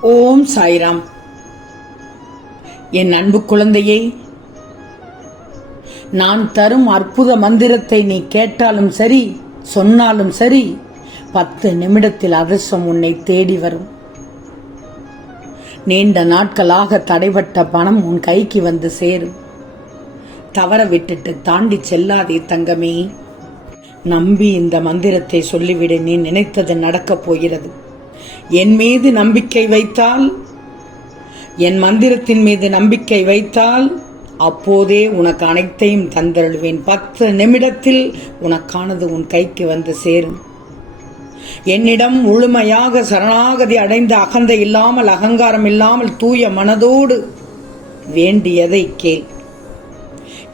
ஓம் சாய்ராம். என் அன்பு குழந்தையே நான் தரும் அற்புத மந்திரத்தை நீ கேட்டாலும் சரி சொன்னாலும் சரி பத்து நிமிடத்தில் அதிர்ஷ்டம் உன்னை தேடி வரும். நீண்ட நாட்களாக தடைபட்ட பணம் உன் கைக்கு வந்து சேரும். தவற விட்டுட்டு தாண்டி செல்லாதே தங்கமே. நம்பி இந்த மந்திரத்தை சொல்லிவிடு நீ நினைத்தது நடக்கப் போகிறது. என் மீது நம்பிக்கை வைத்தால் என் மந்திரத்தின் மீது நம்பிக்கை வைத்தால் அப்போதே உனக்கு அனைத்தையும் தந்தருள்வேன். பத்து நிமிடத்தில் உனக்கானது உன் கைக்கு வந்து சேரும். என்னிடம் முழுமையாக சரணாகதி அடைந்த அகந்தை இல்லாமல் அகங்காரம் இல்லாமல் தூய மனதோடு வேண்டியதை கேள்.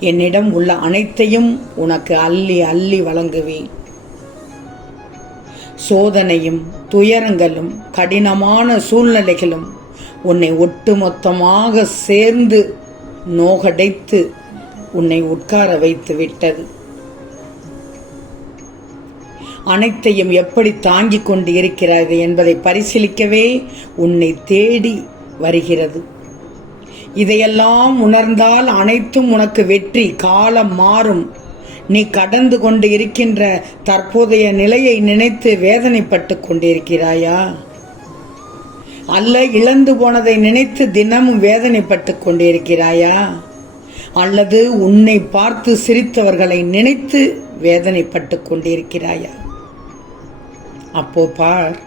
என்னிடம் உள்ள அனைத்தையும் உனக்கு அள்ளி அள்ளி வழங்குவேன். சோதனையும் துயரங்களும் கடினமான சூழ்நிலைகளும் உன்னை ஒட்டுமொத்தமாக சேர்ந்து நோகடைத்து உன்னை உட்கார வைத்து விட்டது. அனைத்தையும் எப்படி தாங்கிக் கொண்டு இருக்கிறது என்பதை பரிசீலிக்கவே உன்னை தேடி வருகிறது. இதையெல்லாம் உணர்ந்தால் அனைத்தும் உனக்கு வெற்றி. காலம் மாறும். நீ கடந்து கொண்டு இருக்கின்ற தற்போதைய நிலையை நினைத்து வேதனைப்பட்டு கொண்டிருக்கிறாயா? அல்ல இழந்து போனதை நினைத்து தினமும் வேதனைப்பட்டு கொண்டிருக்கிறாயா? அல்லது உன்னை பார்த்து சிரித்தவர்களை நினைத்து வேதனைப்பட்டு கொண்டிருக்கிறாயா? அப்போ பார்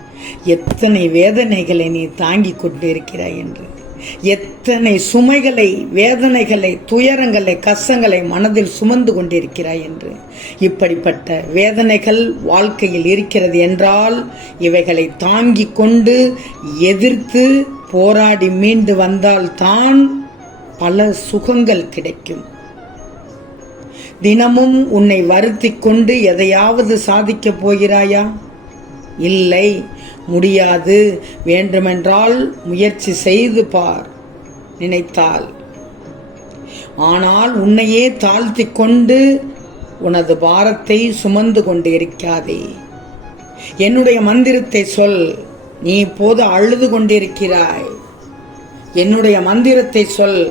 எத்தனை வேதனைகளை நீ தாங்கிக் கொண்டிருக்கிறாய் என்று. எத்தனை சுமைகளை வேதனைகளை துயரங்களை கஷ்டங்களை மனதில் சுமந்து கொண்டிருக்கிறாய் என்று. இப்படிப்பட்ட வேதனைகள் வாழ்க்கையில் இருக்கிறது என்றால் இவைகளை தாங்கிக் கொண்டு எதிர்த்து போராடி மீண்டு வந்தால்தான் பல சுகங்கள் கிடைக்கும். தினமும் உன்னை வருத்திக் கொண்டு எதையாவது சாதிக்கப் போகிறாயா? இல்லை. முடியாது. வேண்டுமென்றால் முயற்சி செய்து பார் நினைத்தாள் ஆனால் உன்னையே தாழ்த்தி கொண்டு உனது பாரத்தை சுமந்து கொண்டு இருக்காதே என்னுடைய மந்திரத்தை சொல் நீ இப்போது அழுது கொண்டிருக்கிறாய். என்னுடைய மந்திரத்தை சொல்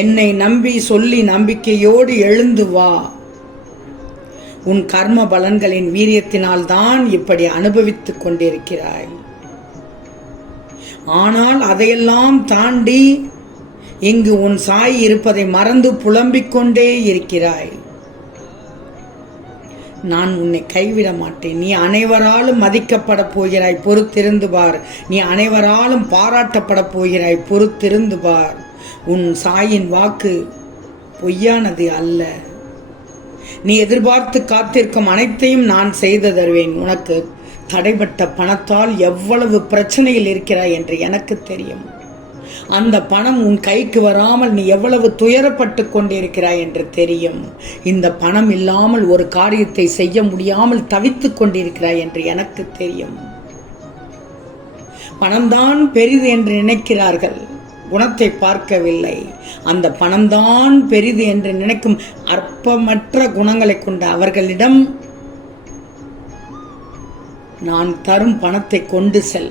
என்னை நம்பி சொல்லி நம்பிக்கையோடு எழுந்து வா. உன் கர்ம பலன்களின் வீரியத்தினால் தான் இப்படி அனுபவித்துக் கொண்டிருக்கிறாய். ஆனால் அதையெல்லாம் தாண்டி இங்கு உன் சாய் இருப்பதை மறந்து புலம்பிக் கொண்டே இருக்கிறாய். நான் உன்னை கைவிட மாட்டேன். நீ அனைவராலும் மதிக்கப்பட போகிறாய். பொறுத்திருந்து பார். நீ அனைவராலும் பாராட்டப்பட போகிறாய். பொறுத்திருந்து பார். உன் சாயின் வாக்கு பொய்யானது அல்ல. நீ எதிர்பார்த்து காத்திருக்கும் அனைத்தையும் நான் செய்து தருவேன். உனக்கு தடைப்பட்ட பணத்தால் எவ்வளவு பிரச்சனையில் இருக்கிறாய் என்று எனக்கு தெரியும். அந்த பணம் உன் கைக்கு வராமல் நீ எவ்வளவு துயரப்பட்டு கொண்டிருக்கிறாய் என்று தெரியும். இந்த பணம் இல்லாமல் ஒரு காரியத்தை செய்ய முடியாமல் தவித்துக் கொண்டிருக்கிறாய் என்று எனக்கு தெரியும். பணம்தான் பெரிது என்று நினைக்கிறார்கள். குணத்தை பார்க்கவில்லை. அந்த பணம்தான் பெரிது என்று நினைக்கும் அற்பமற்ற குணங்களை கொண்ட அவர்களிடம் நான் தரும் பணத்தை கொண்டு செல்.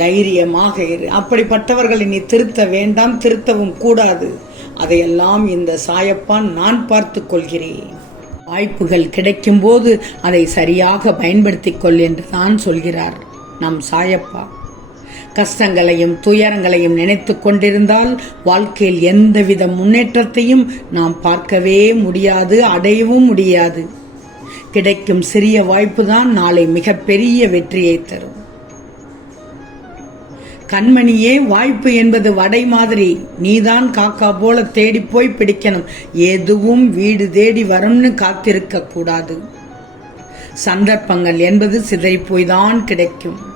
தைரியமாக இரு. அப்படிப்பட்டவர்களை நீ திருத்த வேண்டாம் திருத்தவும் கூடாது. அதையெல்லாம் இந்த சாயப்பான் நான் பார்த்து கொள்கிறேன். வாய்ப்புகள் கிடைக்கும்போது அதை சரியாக பயன்படுத்திக் கொள் என்று தான் சொல்கிறார் நம் சாயப்பா. கஷ்டங்களையும் துயரங்களையும் நினைத்து கொண்டிருந்தால் வாழ்க்கையில் எந்தவித முன்னேற்றத்தையும் நாம் பார்க்கவே முடியாது அடையவும் முடியாது. கிடைக்கும் சிறிய வாய்ப்புதான் நாளை மிகப்பெரிய வெற்றியை தரும். கண்மணியே வாய்ப்பு என்பது வடை மாதிரி. நீதான் காக்கா போல தேடி போய் பிடிக்கணும். எதுவும் வீடு தேடி வரும்னு காத்திருக்க கூடாது. சந்தர்ப்பங்கள் என்பது சிதறிப்போய்தான் கிடைக்கும்.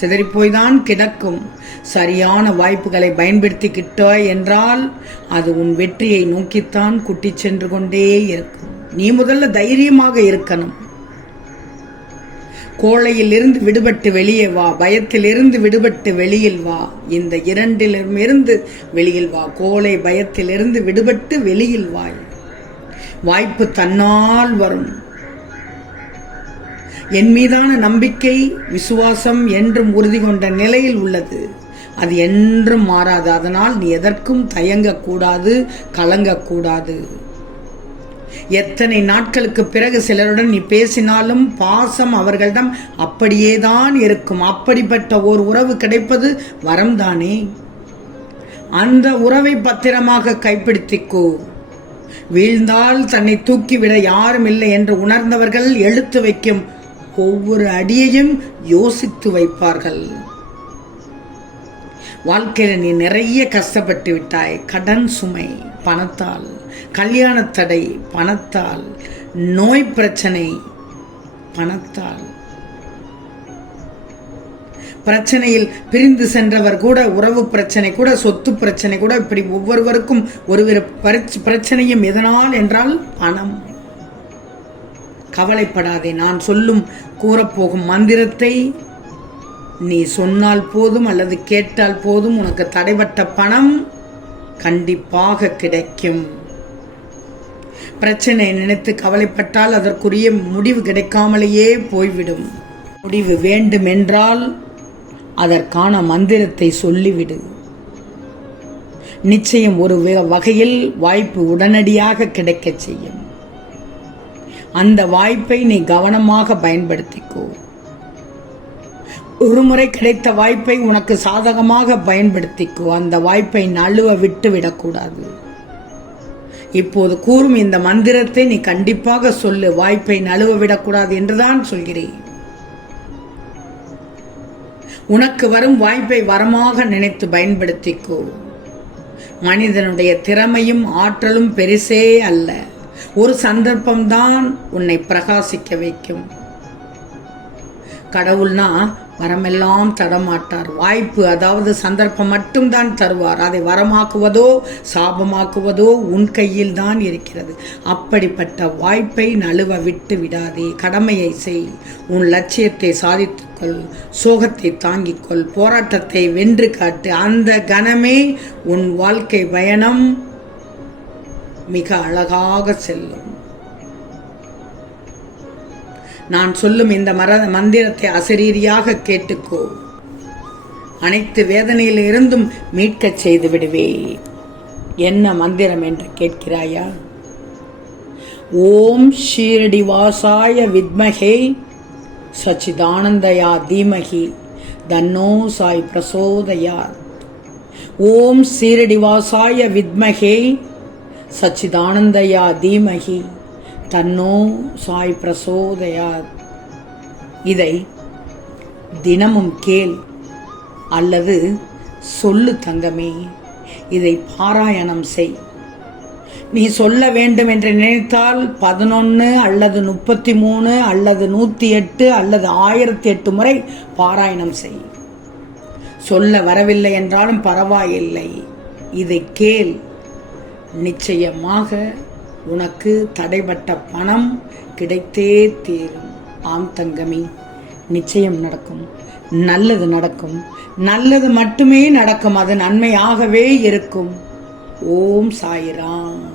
சிதறிப்போய்தான் கிடக்கும். சரியான வாய்ப்புகளை பயன்படுத்திக்கிட்டாய் என்றால் அது உன் வெற்றியை நோக்கித்தான் குட்டி சென்று கொண்டே இருக்கும். நீ முதல்ல தைரியமாக இருக்கணும். கோழையிலிருந்து விடுபட்டு வெளியே வா. பயத்திலிருந்து விடுபட்டு வெளியில் வா. இந்த இரண்டிலிருந்து வெளியில் வா. கோழை பயத்திலிருந்து விடுபட்டு வெளியில் வா வாய்ப்பு தன்னால் வரும். என் மீதான நம்பிக்கை விசுவாசம் என்றும் உறுதி கொண்ட நிலையில் உள்ளது. அது என்றும் மாறாது. அதனால் நீ எதற்கும் தயங்கக்கூடாது கலங்கக்கூடாது. எத்தனை நாட்களுக்கு பிறகு சிலருடன் நீ பேசினாலும் பாசம் அவர்களிடம் அப்படியேதான் இருக்கும். அப்படிப்பட்ட ஓர் உறவு கிடைப்பது வரம்தானே? அந்த உறவை பத்திரமாக கைப்பிடித்திக்கோ. வீழ்ந்தால் தன்னை தூக்கிவிட யாரும் இல்லை என்று உணர்ந்தவர்கள் எழுத்து வைக்கும் ஒவ்வொரு அடியையும் யோசித்து வைப்பார்கள். வாழ்க்கையில் நீ நிறைய கஷ்டப்பட்டு விட்டாய். கடன் சுமை பணத்தால் கல்யாண தடை பணத்தால் நோய் பிரச்சனை பணத்தால். பிரச்சனையில் பிரிந்து சென்றவர் கூட உறவு பிரச்சனை கூட சொத்து பிரச்சனை கூட இப்படி ஒவ்வொருவருக்கும் ஒருவித பரிச்- பிரச்சனையும் எதனால் என்றால் பணம். கவலைப்படாதே நான் சொல்லும் கூறப்போகும் மந்திரத்தை நீ சொன்னால் போதும் அல்லது கேட்டால் போதும் உனக்கு தடைபட்ட பணம் கண்டிப்பாக கிடைக்கும். பிரச்சனை நினைத்து கவலைப்பட்டால் அதற்குரிய முடிவு கிடைக்காமலேயே போய்விடும். முடிவு வேண்டுமென்றால் அதற்கான மந்திரத்தை சொல்லிவிடு. நிச்சயம் ஒரு வ- வகையில் வாய்ப்பு உடனடியாக கிடைக்கச் செய்யும். அந்த வாய்ப்பை நீ கவனமாக பயன்படுத்திக்கோ. ஒருமுறை கிடைத்த வாய்ப்பை உனக்கு சாதகமாக பயன்படுத்திக்கோ. அந்த வாய்ப்பை நழுவ விட்டு விடக்கூடாது. இப்போது கூறும் இந்த மந்திரத்தை நீ கண்டிப்பாக சொல்லு. வாய்ப்பை நழுவ விடக்கூடாது என்றுதான் சொல்கிறேன். உனக்கு வரும் வாய்ப்பை வரமாக நினைத்து பயன்படுத்திக்கோ. மனிதனுடைய திறமையும் ஆற்றலும் பெருசே அல்ல. ஒரு சந்தர்ப்பம்தான் உன்னை பிரகாசிக்க வைக்கும். கடவுள்னா வரமெல்லாம் தரமாட்டார். வாய்ப்பு அதாவது சந்தர்ப்பம் மட்டும்தான் தருவார். அதை வரமாக்குவதோ சாபமாக்குவதோ உன் கையில் தான் இருக்கிறது. அப்படிப்பட்ட வாய்ப்பை நழுவ விட்டு விடாதே. கடமையை செய். உன் லட்சியத்தை சாதித்துக்கொள். சோகத்தை தாங்கிக்கொள். போராட்டத்தை வென்று காட்டு. அந்த கணமே உன் வாழ்க்கை பயணம். மிக அழகாக செல்லும். நான் சொல்லும் இந்த மர மந்திரத்தை அசரீரியாக கேட்டுக்கோ. அனைத்து வேதனையில் இருந்தும் மீட்கச் செய்து விடுவே. என்ன மந்திரம் என்று கேட்கிறாயா? ஓம் ஷீரடி வாசாய வித்மகே சச்சிதானந்தயா தீமகி தன்னோ சாய் பிரசோதயாத். ஓம் சீரடிவாசாய வித்மகே சச்சிதானந்தயா தீமகி தன்னோ சாய் பிரசோதயா. இதை தினமும் கேள் அல்லது சொல்லு தங்கமே இதை பாராயணம் செய். நீ சொல்ல வேண்டும் என்று நினைத்தால் பதினொன்று அல்லது முப்பத்தி மூணு அல்லது நூற்றி எட்டு அல்லது ஆயிரத்தி எட்டு முறை பாராயணம் செய். சொல்ல வரவில்லை என்றாலும் பரவாயில்லை. இதை கேள். நிச்சயமாக உனக்கு தடைப்பட்ட பணம் கிடைத்தே தீரும். ஆம் தங்கமி நிச்சயம் நடக்கும். நல்லது நடக்கும். நல்லது மட்டுமே நடக்கும். அது நன்மையாகவே இருக்கும். ஓம் சாயிராம்.